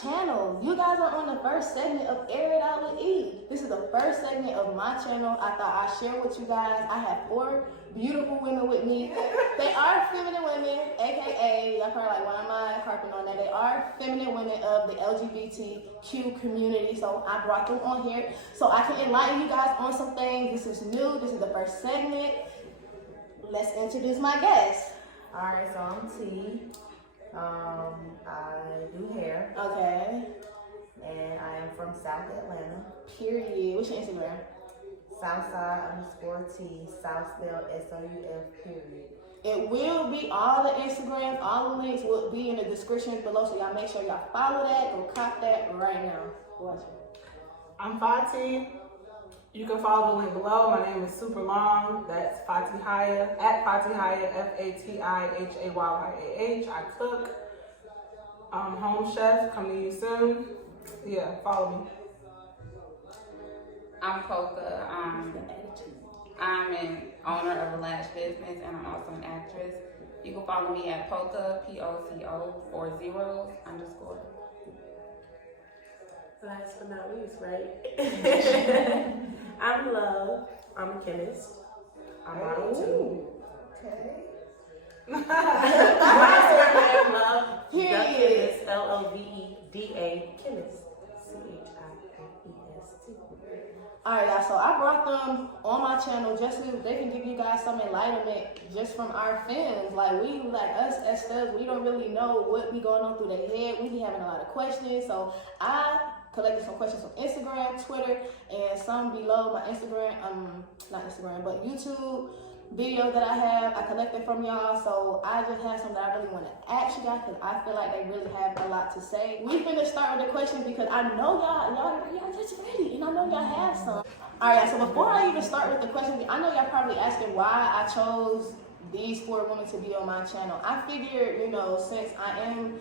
channel. You guys are on the first segment of Air It Out with E. This is the first segment of my channel. I thought I'd share with you guys. I have 4 beautiful women with me. They are feminine women, aka, y'all probably like, why am I harping on that? They are feminine women of the LGBTQ community. So I brought them on here so I can enlighten you guys on some things. This is new. This is the first segment. Let's introduce my guests. Alright, so I'm T. I do hair. Okay. And I am from South Atlanta. Period. What's your Instagram? Southside_T, South spelled SOUF, period. It will be all the Instagrams, all the links will be in the description below, so y'all make sure y'all follow that, go cop that right now. Watch it. I'm Fati. You can follow the link below. My name is super long. That's Fati Haya, at Fati Haya, FATIHAYYAH. I cook. Home chef, coming to you soon. Yeah, follow me. I'm Coca. I'm an owner of a lash business and I'm also an actress. You can follow me at Poca, POCO, 4 zeros _. Last but not least, right? I'm Love. I'm a chemist. I'm model too. Okay. My Instagram, Love. Period. The chemist, LOVEDA, chemist. CHIMEST. Alright, y'all, so I brought them on my channel just so they can give you guys some enlightenment just from our fans. Like us as Studs, we don't really know what be going on through their head. We be having a lot of questions, so I collected some questions from Instagram, Twitter, and some below my Instagram, not Instagram, but YouTube video that I have. I collected from y'all, so I just have some that I really want to ask you guys because I feel like they really have a lot to say. We finna start with the questions because I know y'all just ready, and I know y'all have some. Alright, so before I even start with the questions, I know y'all probably asking why I chose these 4 women to be on my channel. I figured, since I am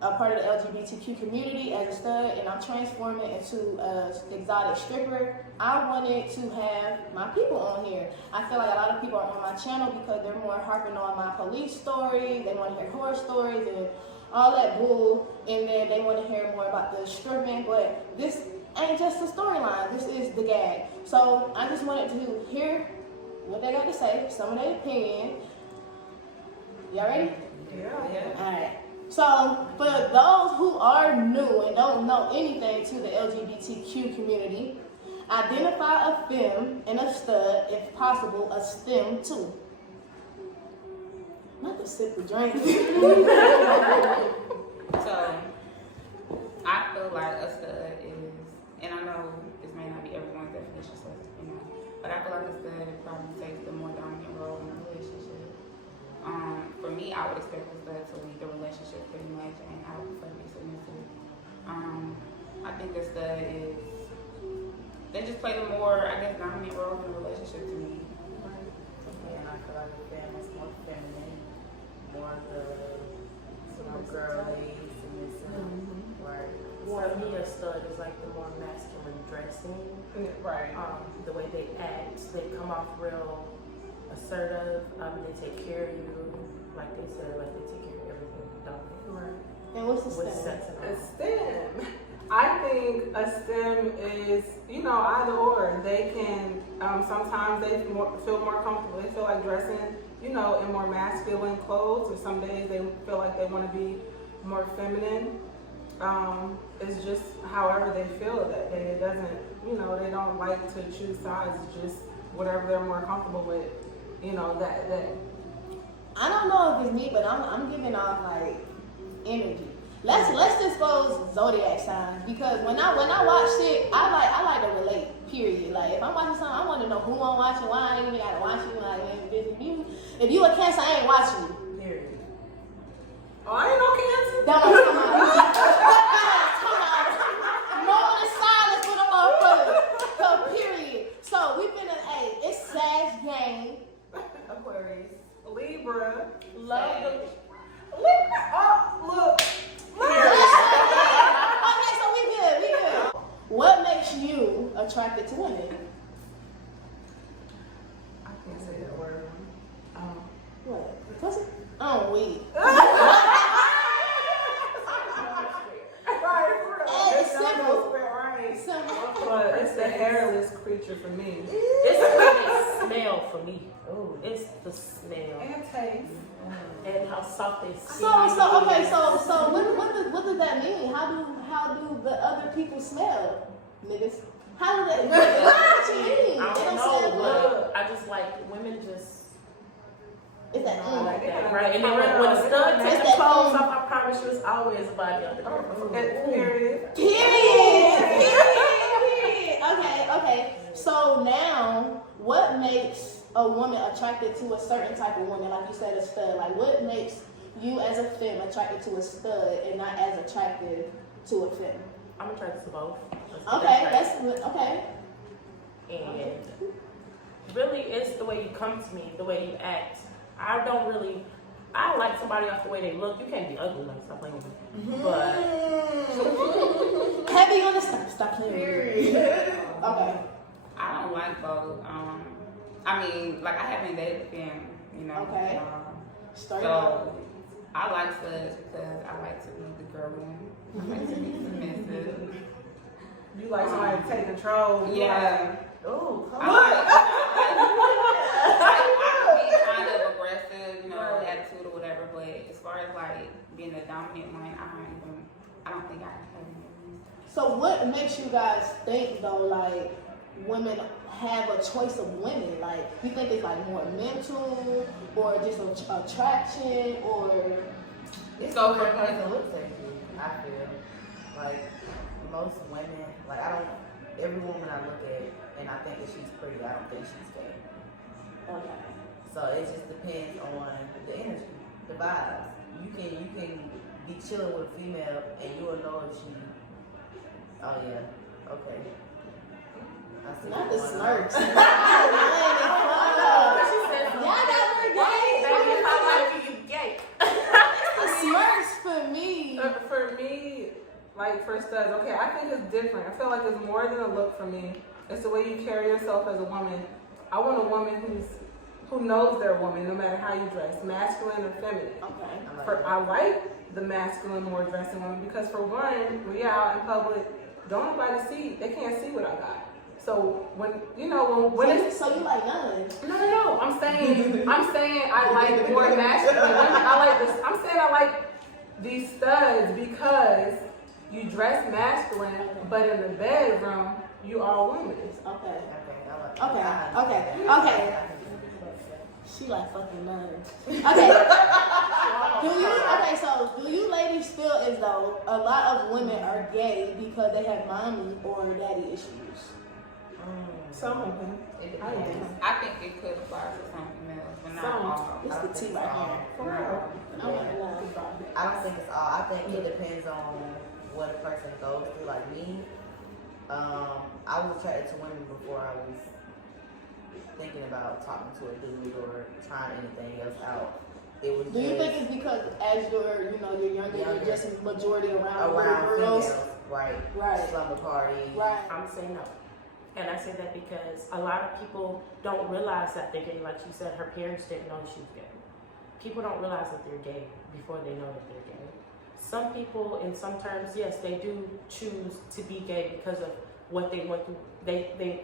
a part of the LGBTQ community as a stud and I'm transforming into an exotic stripper, I wanted to have my people on here. I feel like a lot of people are on my channel because they're more harping on my police stories, they want to hear horror stories and all that bull, and then they want to hear more about the stripping, but this ain't just a storyline, this is the gag. So I just wanted to hear what they got to say, some of their opinion. Y'all ready? Yeah. Alright. So, for those who are new and don't know anything to the LGBTQ community, identify a femme and a stud, if possible, a STEM too. Not the sip of drink. So, I feel like a stud is, and I know this may not be everyone's definition, so, but I feel like a stud probably takes the more dominant role in a relationship. For me, I would expect a stud to lead the relationship pretty much, and I would prefer to be submissive. I think a stud is, they just play the more, dominant role in the relationship to me. And I feel like the femme is more feminine, more girly, submissive. Right. For me, a stud is like the more masculine dressing. Right. The way they act, they come off real assertive. They take care of you, like they said, like they take care of everything. Don't they? Right. And what's the With STEM? sex and A all. STEM. I think a STEM is, either or. They can, sometimes they feel more comfortable. They feel like dressing, in more masculine clothes, or some days they feel like they want to be more feminine. It's just however they feel that day. It doesn't, they don't like to choose sides. It's just whatever they're more comfortable with, that day. I don't know if it's me, but I'm giving off like energy. Let's disclose zodiac signs because when I watch shit, I like to relate. Period. Like if I'm watching something, I want to know who I'm watching, why I ain't even gotta watch you. Like if you a Cancer, I ain't watching you. Period. Oh, I ain't no Cancer. That was come on. Moment of silence for the motherfuckers. So period. So we finna it's Sag game. Aquarius. Libra. Love the Libra. Oh, look. Okay, so we good. What makes you attracted to women? I can't say that word. What? Pussy? Oh, weed. Right. hairless creature for me. It's the smell for me. Oh, it's the smell And taste. and how soft they So skin. what does that mean? How do the other people smell, niggas? How do they? What you mean? I They don't don't smell know, good. but I just like women just. It's that. Like that, right? And then when the stud takes the clothes off, I promise you, it's always a body under there. Period. Period. Okay. So now, what makes a woman attracted to a certain type of woman? Like you said, a stud. Like, what makes you as a femme attracted to a stud and not as attracted to a femme? I'm attracted to both. Okay, that's okay. And really, it's the way you come to me, the way you act. I like somebody off the way they look. You can't be ugly, like, stop playing with me. But Heavy on the stop playing with me. Okay. I don't like both. I mean, like I haven't dated them, you know. Okay. Straight So up. I like studs because I like to be the girl one. I like to be submissive. You like somebody to take control. Yeah. Oh, come I can be kind of aggressive, you know, attitude or whatever. But as far as like being the dominant one, I don't think I have any. So what makes you guys think though, like women have a choice of women? Like, you think it's like more mental or just attraction or? It's So so for for me- person looks at you, I feel. Like, most women, like, every woman I look at and I think that she's pretty, I don't think she's gay. Okay. So it just depends on the energy, the vibes. You can be chilling with a female and you will know if she, oh yeah, okay. I see Not the what's going on. snurks. Y'all she said, got her gay. baby, if I like you, you gay. Smirks for me. For me, like for studs, okay, I think it's different. I feel like it's more than a look for me. It's the way you carry yourself as a woman. I want a woman who knows they're a woman, no matter how you dress, masculine or feminine. Okay. I like the masculine, more dressing women because for one, when you're out in public, don't nobody see. They can't see what I got. So when it's So you like none? no. I'm saying I like more masculine women. I'm saying I like these studs because you dress masculine, but in the bedroom you all women. Okay. Okay. Okay. She like fucking nuns. Okay. So do you ladies feel as though a lot of women are gay because they have mommy or daddy issues? Some of them. It depends. I think it could apply to some females, but not Some. all. It's the tea right here. I want to know. I don't think it's all. I think it depends on what a person goes through. Like me, I was attracted to women before I was thinking about talking to a dude or trying anything else out. It was Do you just think it's because as you're younger, you're just majority around females, girls? right? Right. Slumber party. Right. I'm saying no. And I say that because a lot of people don't realize that they're gay. Like you said, her parents didn't know she was gay. People don't realize that they're gay before they know that they're gay. Some people, in some terms, yes, they do choose to be gay because of what they went through.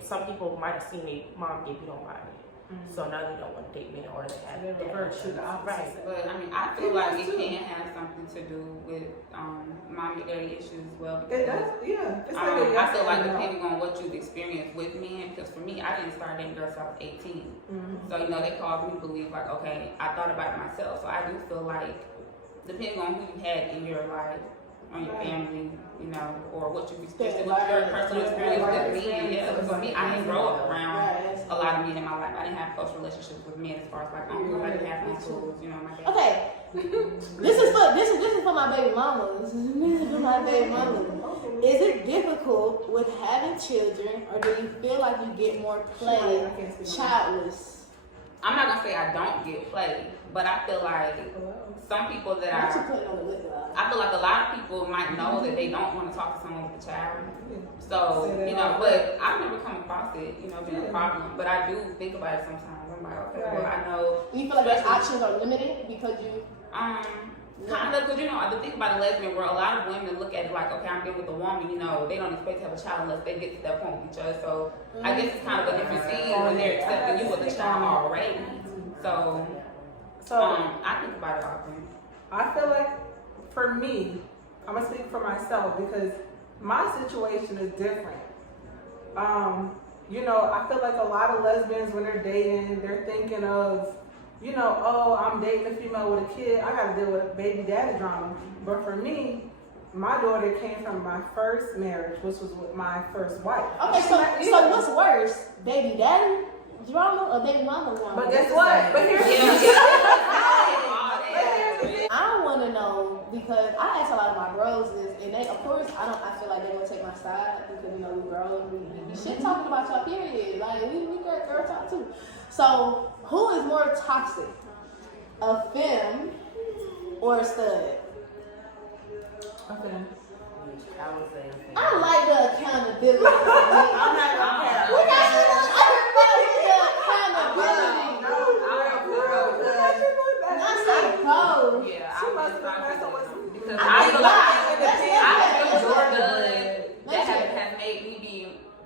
Some people might have seen their mom get beat on by men. So now they don't want to date men or they have that. Right. But I mean, I feel like it can have something to do with mommy daddy issues as well. It does, yeah. It's I feel like depending on what you've experienced with men, because for me, I didn't start dating girls till I was 18. So they caused me to believe like, okay, I thought about it myself. So I do feel like depending on who you had in your life, on your family, or what you've experienced, what your personal experience with men. Yeah, for me, I didn't grow up around a lot of men in my life. I didn't have close relationships with men as far as like uncles. I didn't have uncles, my dad. Okay. This is for my baby mamas. This is for my baby mamas. Is it difficult with having children, or do you feel like you get more play childless? I'm not gonna say I don't get play, but I feel like some people that What you putting on the lip about? I feel like a lot of people might know that they don't want to talk to someone with a child. So, but I've never come across it, being a problem. But I do think about it sometimes. I'm like, okay, well, I know. You feel like your options are limited because you. Kind of, because you know, the thing about a lesbian world, a lot of women look at it like, okay, I'm being with a woman, you know, they don't expect to have a child unless they get to that point with each other. So I guess it's kind of a different scene when they're accepting you with a child already. So I think about it often. I feel like for me, I'm gonna speak for myself because my situation is different. You know, I feel like a lot of lesbians when they're dating, they're thinking of, you know, oh, I'm dating a female with a kid, I gotta deal with baby daddy drama. But for me, my daughter came from my first marriage, which was with my first wife. Okay, so what's worse, baby daddy drama or baby mama drama? But guess what? But here's I want to know because I ask a lot of my bros this, and they, of course, I feel like they would take my side because you know we girls, we shit talking about y'all. Period. Like we girl talk too. So who is more toxic, a femme or a stud? okay. I would say I like the accountability. I'm not gonna care. We got you. I can I say go. Yeah, She I must was have messed with me. because I feel That's good that has made me be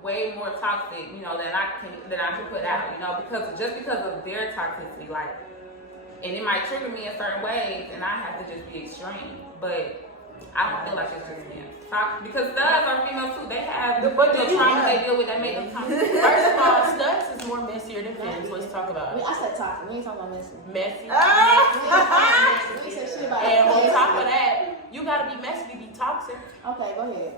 way more toxic, you know, than I can put out, you know, because of their toxicity, like, and it might trigger me in certain ways, and I have to just be extreme, but I don't feel like it's just me. Because studs are females too. They have the trauma they deal with that make them toxic. First of all, studs is more messier than femmes. Let's talk about it. I said toxic. We ain't talking about messy. Messy. We said shit about And on it. top of that, you gotta be messy to be toxic. Okay, go ahead.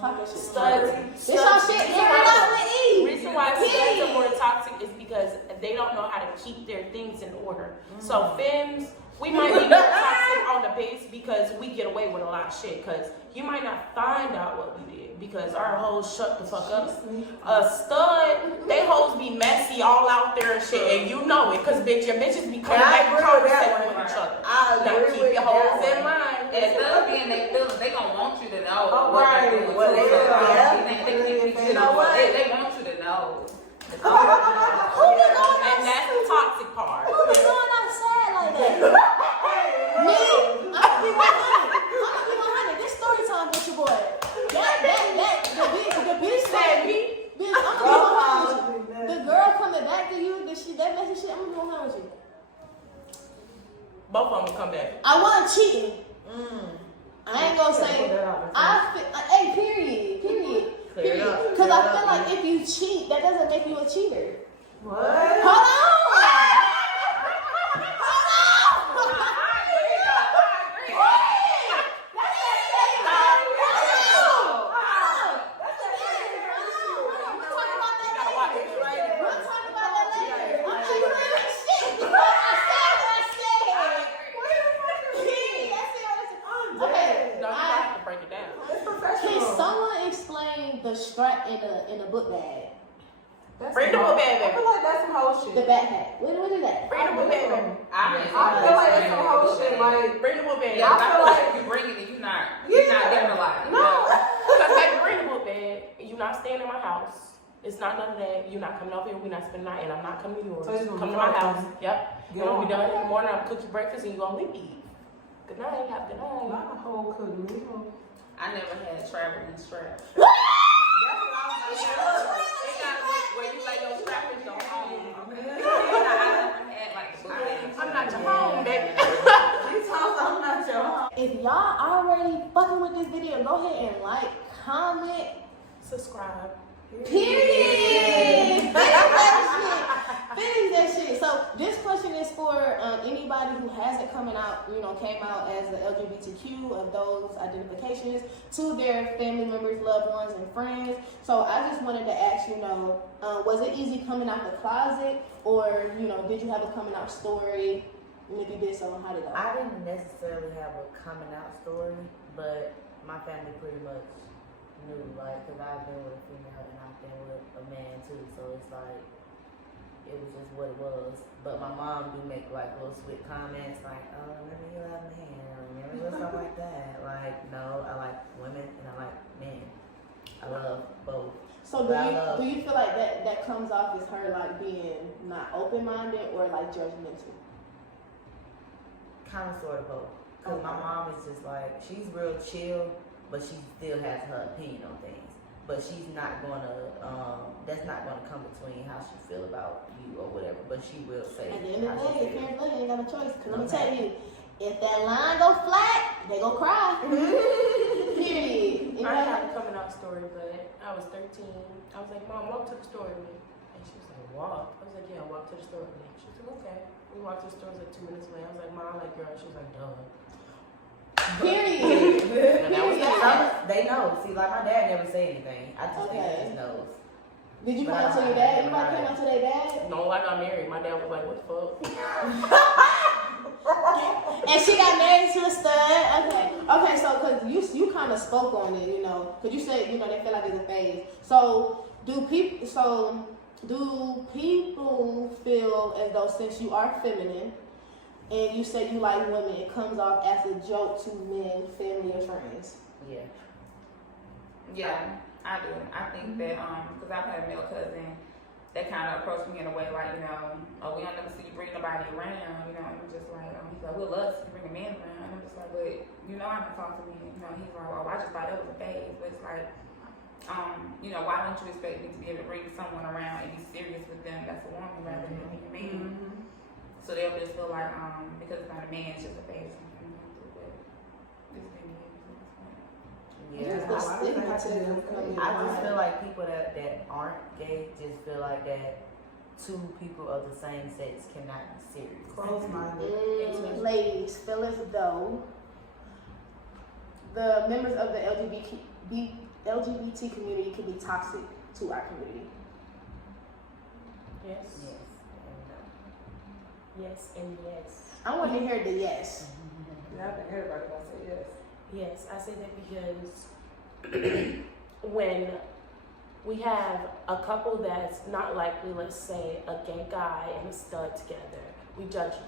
Talk your shit. Studs. This your shit. Get it out with E. The reason why studs are more toxic is because they don't know how to keep their things in order. So femmes, we might be more toxic on the base because we get away with a lot of shit. Because you might not find out what we did because our hoes shut the fuck up. A stud, they hoes be messy all out there and shit, and you know it. Because bitch, your bitches be coming back and conversating with each other. Now keep your hoes in mind. And studs being they feelings, they gonna want you to know. Oh, what right. they're doing. Well, So, you know what? They want you to know. Who be going And that's the toxic part. Who be going outside like that? Me? I'm gonna be 100. This story time with your boy. The bitch said me. Bitch, I'm gonna be 100 with you. The girl coming back to you, that messy shit, I'm gonna be 100 with you. Both of them come back. I wasn't cheating. I ain't gonna say. Hey, period. Clear it up. Because I feel like if you cheat, that doesn't make you a cheater. What? Hold on. The strap in a book bag. Bring the book bag, I baby. feel like that's some whole shit. The backpack. What is that? Bring the book bag, baby. I feel like that's some whole shit. Like, Bring the book bag. Yeah, I feel like you bring it and you're not getting a lot. no. Because baby, bring the book bag. You're not staying in my house. It's not none of that. You're not coming over here. We're not spending the night, and I'm not coming to yours. So Come to my house. Yep. Get When on. we done in the morning, I'm cook you breakfast, and you gonna leave. Good night. Have a good night. Not a whole cookie. I never had traveling straps. That's what I was like. Where you lay your strap is your home. I'm not your home, baby. I'm not your home. If y'all already fucking with this video, go ahead and like, comment, Subscribe. period. Finish that shit. So this question is for anybody who hasn't came out as the LGBTQ of those identifications to their family members, loved ones, and friends. So I just wanted to ask, was it easy coming out the closet, or did you have a coming out story? And if you did so, how did it go? I didn't necessarily have a coming out story, but my family pretty much knew, because I've been with a female and I've been with a man too, so it's like, it was just what it was. But my mom do make little sweet comments oh, remember you love men, remember stuff like that. No, I like women and I like men. I love both. So do you feel like that comes off as her being not open-minded or judgmental? Kind of sort of both. Cause my mom is just like, she's real chill, but she still has her opinion on things. But she's not gonna, that's not gonna come between how she feel about you or whatever. But she will say At the end of how the she day, feel. parents really ain't got no choice. Cause let me tell you, if that line go flat, they go cry. Period. You I know? had a coming out story, but I was 13. I was like, Mom, walk to the store with me. And she was like, walk? I was like, yeah, walk to the store with me. She was like, okay. We walked to the store, it was like 2 minutes away. I was like, Mom, like, girl. She was like, duh. Period. And that was Period. they know. See, like my dad never say anything. I just think he Okay. just knows. Did you But come out to I- your dad? I- Anybody came out to their dad? No, I got married. My dad was like, what the fuck? And she got married to a stud. Okay. So, cause you kind of spoke on it, you know, cause you said, you know, they feel like it's a phase. So, do people feel as though since you are feminine and you say you like women, it comes off as a joke to men, family, or friends? Yeah. Yeah, I do. I think that because I've had a male cousin that kind of approached me in a way like, you know, oh, we don't never see you bring nobody around, you know, and I'm just like, he's like, we'd love to see you bring a man around. And I'm just like, but you know, I'm not talking to me. You know, he's like, oh, I just thought that was a phase. But it's like, you know, why don't you expect me to be able to bring someone around and be serious with them that's a woman rather than being a man? Mm-hmm. So they'll just feel like, because it's not a man, it's just a phase. But this thing is. Yeah. It's the stigma to them coming I just out. feel like people that aren't gay just feel like that two people of the same sex cannot be serious. Close-minded. Ladies, feel as though the members of the LGBT community can be toxic to our community. Yes. Yes. Yes and yes. I want to hear the yes. Yeah, I think everybody gonna say yes. Yes, I say that because when we have a couple that's not likely, let's say, a gay guy and a stud together, we judge them.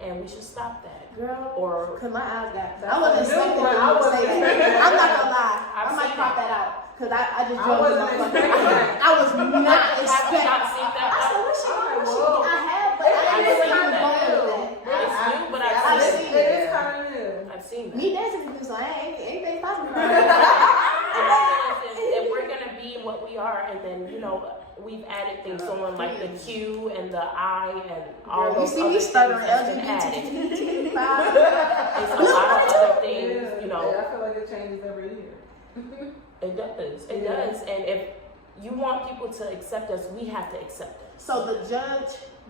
And we should stop that. Girl, Or cause my eyes got. That's I wasn't a new expecting one. you I to wasn't say that. expecting I'm not gonna lie. I've I might seen crop that. that out. Cause I just I drove wasn't this motherfucker. expecting that. I was not have you expecting. not seen that? I said, what she I'm like, doing? whoa. I have, but I I've didn't seen know you that. was going with that. It's new, but I've I've seen seen it. It is kind of new. I've seen that. Me dancing with you, so I ain't anything possible. And the thing is, if we're gonna be what we are, and then you know we've added things on like the Q and the I and all Girl, you those see other me things stuttering that's been added. LGBT. It's a lot of other things, you know. Yeah, I feel like it changes every year. It does. It Yeah. does. And if you want people to accept us, we have to accept us. So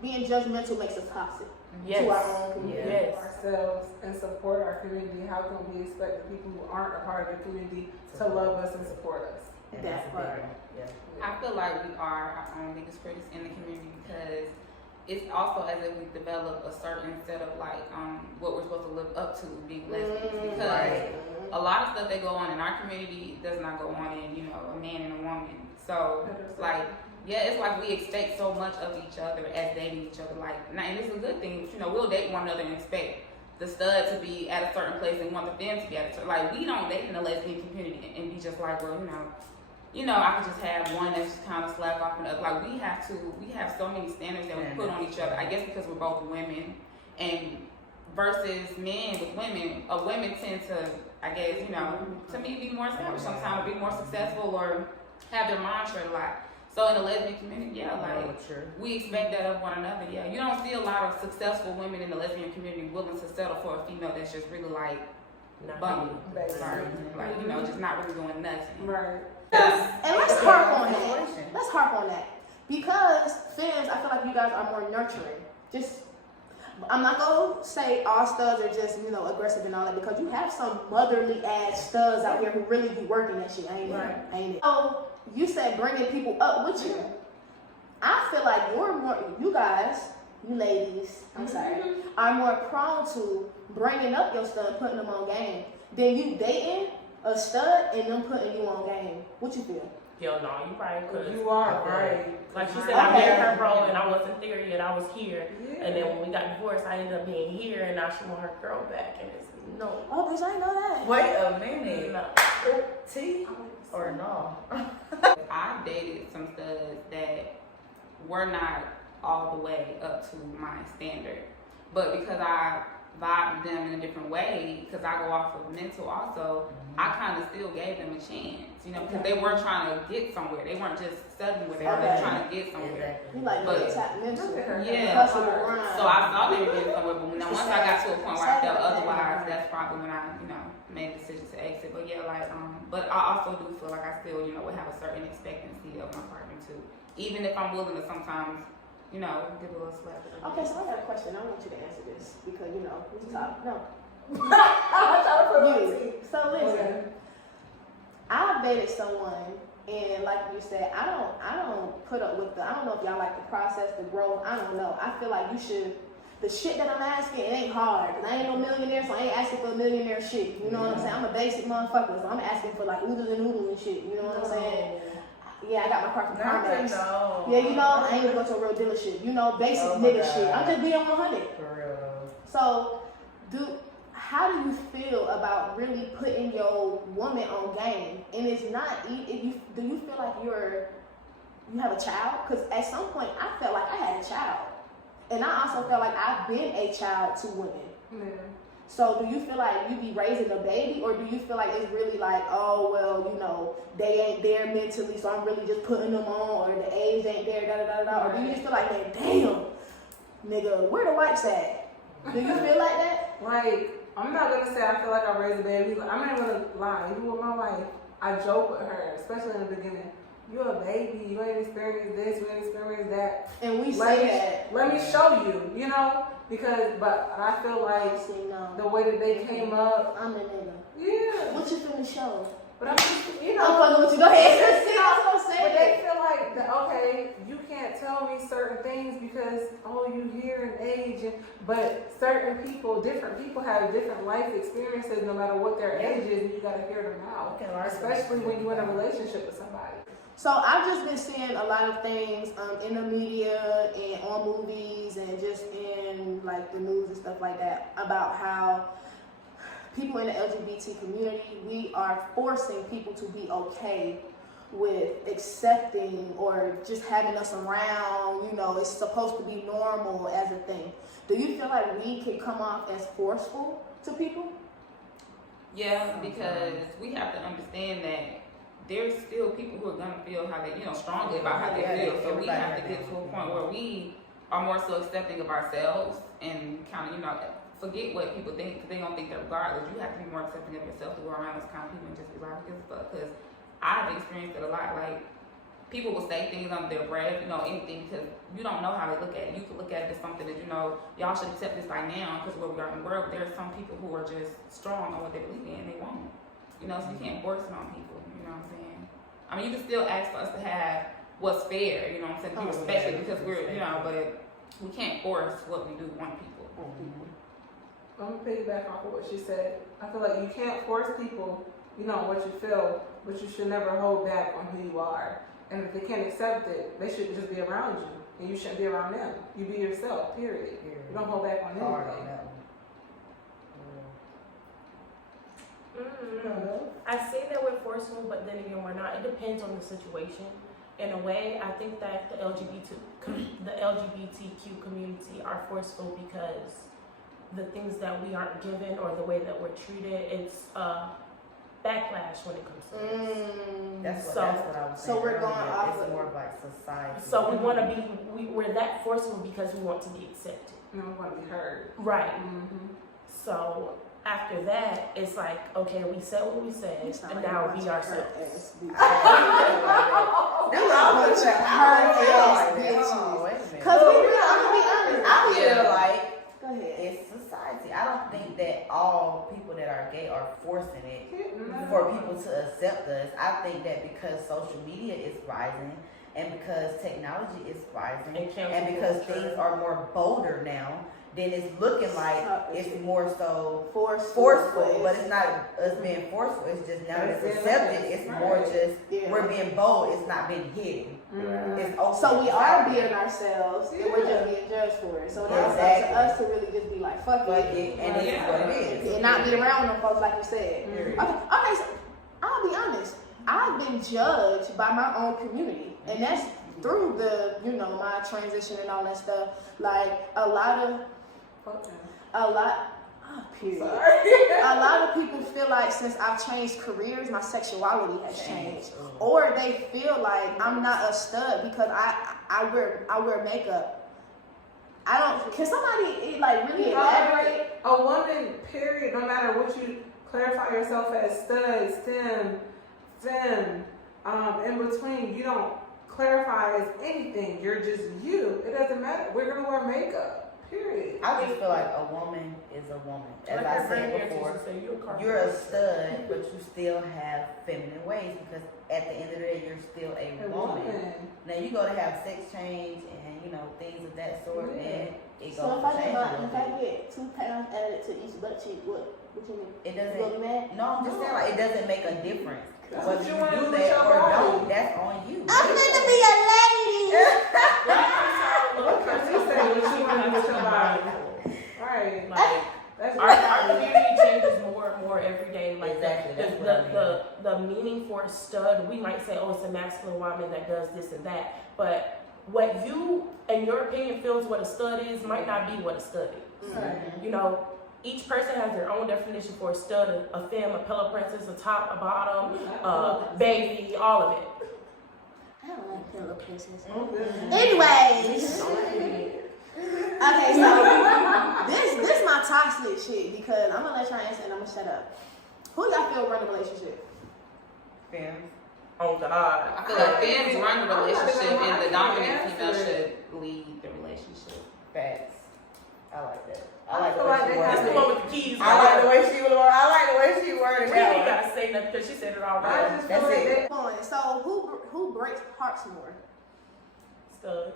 being judgmental makes us toxic to our own community. Yes. Ourselves and support our community. How can we expect the people who aren't a part of the community to love us and support us? And That that's a big part. one. Yeah. I feel like we are our own biggest critics in the community because it's also as if we develop a certain set of like what we're supposed to live up to being lesbians because Right. a lot of stuff that go on in our community does not go on in, you know, a man and a woman. So like yeah, it's like we expect so much of each other as dating each other. Like and it's a good thing, you know, we'll date one another and expect the stud to be at a certain place and want the femme to be at a certain like we don't date in the lesbian community and be just like, well, you know, I could just have one that's just kind of slack off and other. Like we have so many standards that we put on each other. I guess because we're both women, and versus men with women, women tend to, I guess, you know, to me be more established sometimes, or be more successful, or have their mind shared a lot. So in the lesbian community, yeah, like we expect that of one another. Yeah, you don't see a lot of successful women in the lesbian community willing to settle for a female that's just really like bumming, sorry, like you know, just not really doing nothing. Right. And let's harp on that. Let's harp on that. Because femmes, I feel like you guys are more nurturing. I'm not gonna say all studs are just, you know, aggressive and all that because you have some motherly ass studs out here who really be working that shit, ain't it? Ain't it? So you said bringing people up with you. I feel like you guys, you ladies, I'm sorry, are more prone to bringing up your stud, putting them on game, than you dating a stud and them putting you on game. What you feel? Hell no, you right. Cause You are right. like she said, Okay. I married her, bro, and I wasn't there yet. I was here. Yeah. And then when we got divorced, I ended up being here, and now she want her girl back, and it's no. Oh, bitch, I didn't know that. Wait a minute. No. T or no? I dated some studs that were not all the way up to my standard, but because I vibe with them in a different way, because I go off of mental also, I kind of still gave them a chance, you know, because they were trying to get somewhere. They weren't just studying where they were Okay. trying to get somewhere. You like But- mental. Yeah. Hustle and grind. So I thought they were getting somewhere, but once I got to a point where I felt otherwise, that's probably when I, you know, made the decision to exit. But yeah, like, but I also do feel like I still, you know, would have a certain expectancy of my partner too. Even if I'm willing to sometimes, you know, give a little slap. Okay, so I got a question. I want you to answer this because, you know, we talk. No. I'm trying to put You. So listen, I've dated someone, and like you said, I don't put up with I don't know if y'all like the process, the growth. I don't know. I feel like you should. The shit that I'm asking, it ain't hard. Cause I ain't no millionaire, so I ain't asking for a millionaire shit. You know what I'm saying? I'm a basic motherfucker, so I'm asking for like oodles and noodles and shit. You know what I'm saying? Yeah, I got my car from CarMax. No. Yeah, you know, I ain't gonna go to a real dealership. You know, basic nigga shit. I'm just being 100. For real though. So, how do you feel about really putting your woman on game? And it's not. Do you feel like you have a child? Because at some point, I felt like I had a child, and I also felt like I've been a child to women. Yeah. So do you feel like you be raising a baby, or do you feel like it's really like, oh well, you know, they ain't there mentally, so I'm really just putting them on, or the age ain't there, da da da da, or do you just feel like, man, damn, nigga, where the wipes at? Do you feel like that? Like, I'm not gonna say I feel like I raised a baby. I'm not gonna lie. Even with my wife, I joke with her, especially in the beginning. You're a baby. You ain't experienced this. You ain't experienced that. And we say that. Let me show you. You know, but I feel like See, no, the way that they came up. I'm a nigga. Yeah. What you finna show? But I'm just, you I'm know. fucking with you. Go ahead. See, I was gonna But say they feel like that, okay, you can't tell me certain things because you here in age, but certain people, different people have different life experiences no matter what their age is, and you gotta hear them out. Especially when you're in a relationship with somebody. So I've just been seeing a lot of things in the media and on movies and just in like the news and stuff like that about how people in the LGBT community, we are forcing people to be okay with accepting or just having us around. You know, it's supposed to be normal as a thing. Do you feel like we can come off as forceful to people? Yeah, because we have to understand that there's still people who are gonna feel how they, you know, strongly about how they feel. So we have to get to a point where we are more so accepting of ourselves and kind of, you know, forget what people think, because they don't think that regardless. You have to be more accepting of yourself to go around those kind of people and just be like, who gives a fuck? Because I've experienced it a lot. Like, people will say things under their breath, you know, anything, because you don't know how they look at it. You could look at it as something that, you know, y'all should accept this by now because where we are in the world. But there are some people who are just strong on what they believe in and they won't. You know, so you can't force it on people. You know what I'm saying? I mean, you can still ask for us to have what's fair. You know what I'm saying? We respect it because we're, you know, but we can't force what we do on people. I'm gonna piggyback off of what she said. I feel like you can't force people, you know, what you feel, but you should never hold back on who you are. And if they can't accept it, they should just be around you, and you shouldn't be around them. You be yourself. Period. You don't hold back on anything. I say that we're forceful, but then again, we're not. It depends on the situation. In a way, I think that the LGBTQ community are forceful because the things that we aren't given or the way that we're treated, it's backlash when it comes to this. That's what I was saying. So we're going earlier. off It's of- more of like society. So we want to we're that forceful because we want to be accepted. You know, want to be heard. Right. Mm-hmm. So after that, it's like, okay, we said what we said, and now we ourselves. That's a bunch of hurt-ass bitches. Cause we real, I'm gonna be honest. I feel like Go ahead. it's society. I don't think that all people that are gay are forcing it Mm-hmm. for people to accept us. I think that because social media is rising and because technology is rising and because things are more bolder now, then it's looking like it's more so forceful, but it's not us being forceful. It's just now that it's accepted. It's more just we're being bold. It's not being hidden. It's open. So we are being ourselves, and we're just being judged for it. So now it's up to us to really just be like, fuck it, and this is what it is. and not be around them folks like you said. Okay, so I'll be honest. I've been judged by my own community, and that's through the, you know, my transition and all that stuff. Like a lot Period. Sorry. A lot of people feel like since I've changed careers, my sexuality has changed, or they feel like I'm not a stud because I wear makeup. I don't. Can somebody like really elaborate? A woman, period. No matter what you clarify yourself as, stud, stem, femme, in between, you don't clarify as anything. You're just you. It doesn't matter. We're gonna wear makeup. Period. I just feel like a woman is a woman. As Like I your said grandparents before, used to say, you're a stud, but you still have feminine ways because at the end of the day, you're still a woman. Now you go to have sex change and things of that sort, and it So goes if to change a little bit. get 2 pounds added to each butt cheek, what you mean? It You gonna doesn't. be mad? No, I'm just saying like it doesn't make a difference. That's Whether what you you wanna do do with that your or body. don't, that's on you. I'm gonna be a lady. What can we say? What you want to do with your body? Right. Like, That's our community changes more and more every day. Like Exactly, that's what I the meaning for a stud, we might say, oh, it's a masculine woman that does this and that. But what you, in your opinion, feels what a stud is might not be what a stud is. right. Each person has their own definition for a stud, a femme, a pillow princess, a top, a bottom, baby, all of it. I don't like pillow princess. Oh, goodness. Anyways, okay, so this my toxic shit because I'm gonna let y'all answer and I'm gonna shut up. Who y'all feel run the relationship? Fems. Oh God. I feel like Fems run the relationship and the dominant female answer should lead the relationship. Facts. I like that. I I like the feel way like she they That's worded the it. one with the keys. I like the way she worded. I like the way she worded We ain't that. gotta say nothing because she said it all I right. just That's feel like it. they, So who breaks hearts more? Studs.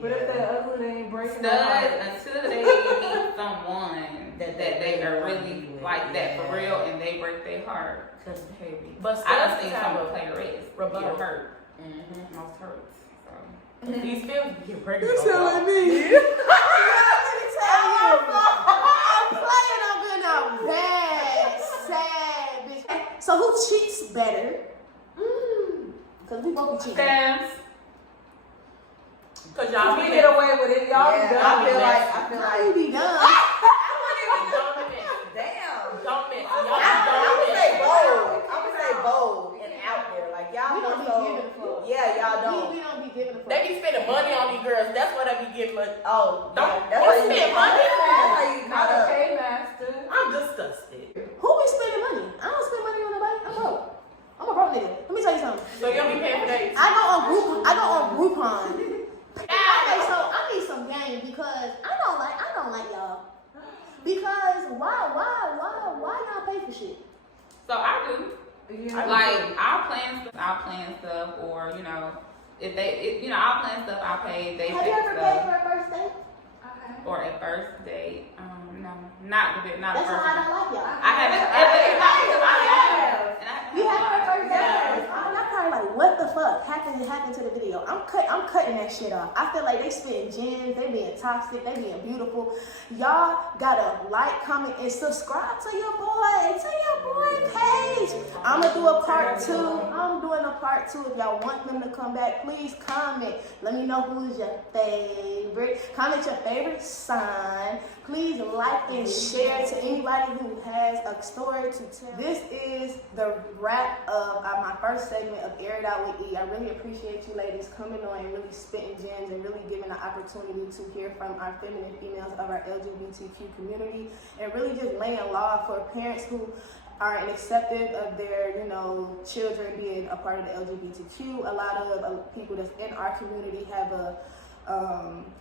but if they ugly, they ain't breaking the Studs heart. until they meet someone that they are really with, like that for yeah. real and they break their heart. Cause baby, But I done studs seen have some a players rebuttal. get hurt. Mm-hmm. Most hurts. So. These films get pregnant. You sound like me. I'm playing up in a bad, sad bitch. So who cheats better? Cause we both be cheating. Fems. Cause y'all We be get away with it. Y'all Yeah, be I done. feel How like you be done? damn. Dominant. I'm Y'all gonna say dominant. bold. I'm gonna say bold and out there. Like y'all We don't be so, giving a fuck. yeah, y'all don't. We don't be giving a fuck. They be spending money on these girls. That's what they be getting. Like, Oh, Don't- yeah, that's you how you spend get caught money? up. That's how you get Not caught a up. paymaster. I'm disgusted. Who be spending money? I don't spend money on nobody. I'm broke. I'm a broke nigga. Let me tell you something. So you don't be paying for dates. I go on Groupon. Okay, so I need some game because I don't like y'all. Because why y'all pay for shit? So I do. Yeah. Like I'll plan stuff, or if I'll plan stuff. I'll pay. They Have pay you ever stuff. paid for a first date? Or a first date. No, not a That's first why I date. don't like y'all. I haven't. You had her first date? Yeah. I'm probably like, what the fuck happened to the video? I'm cutting that shit off. I feel like they spitting gems, they being toxic, they being beautiful. Y'all gotta like, comment, and subscribe to your boy page. I'm gonna do a part 2. I'm doing a part 2. If y'all want them to come back, please comment. Let me know who's your favorite. Comment your favorite sign. Please like and share to anybody who has a story to tell. This is the wrap of my first segment of Air It Out with E. I really appreciate you ladies coming on and really spitting gems and really giving the opportunity to hear from our feminine females of our LGBTQ community and really just laying law for parents who are accepted of their, children being a part of the LGBTQ. A lot of people that's in our community have an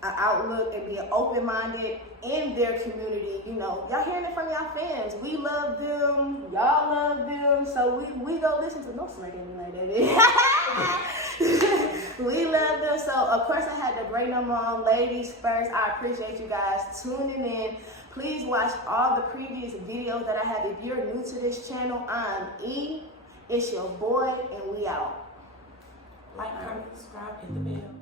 outlook and being open-minded in their community. Y'all hearing it from y'all fans. We love them. Y'all love them. So we go listen to no smacking me like that. We love them. So of course I had to bring them on. Ladies first. I appreciate you guys tuning in. Please watch all the previous videos that I have. If you're new to this channel, I'm E. It's your boy, and we out. Like, comment, subscribe, hit the bell.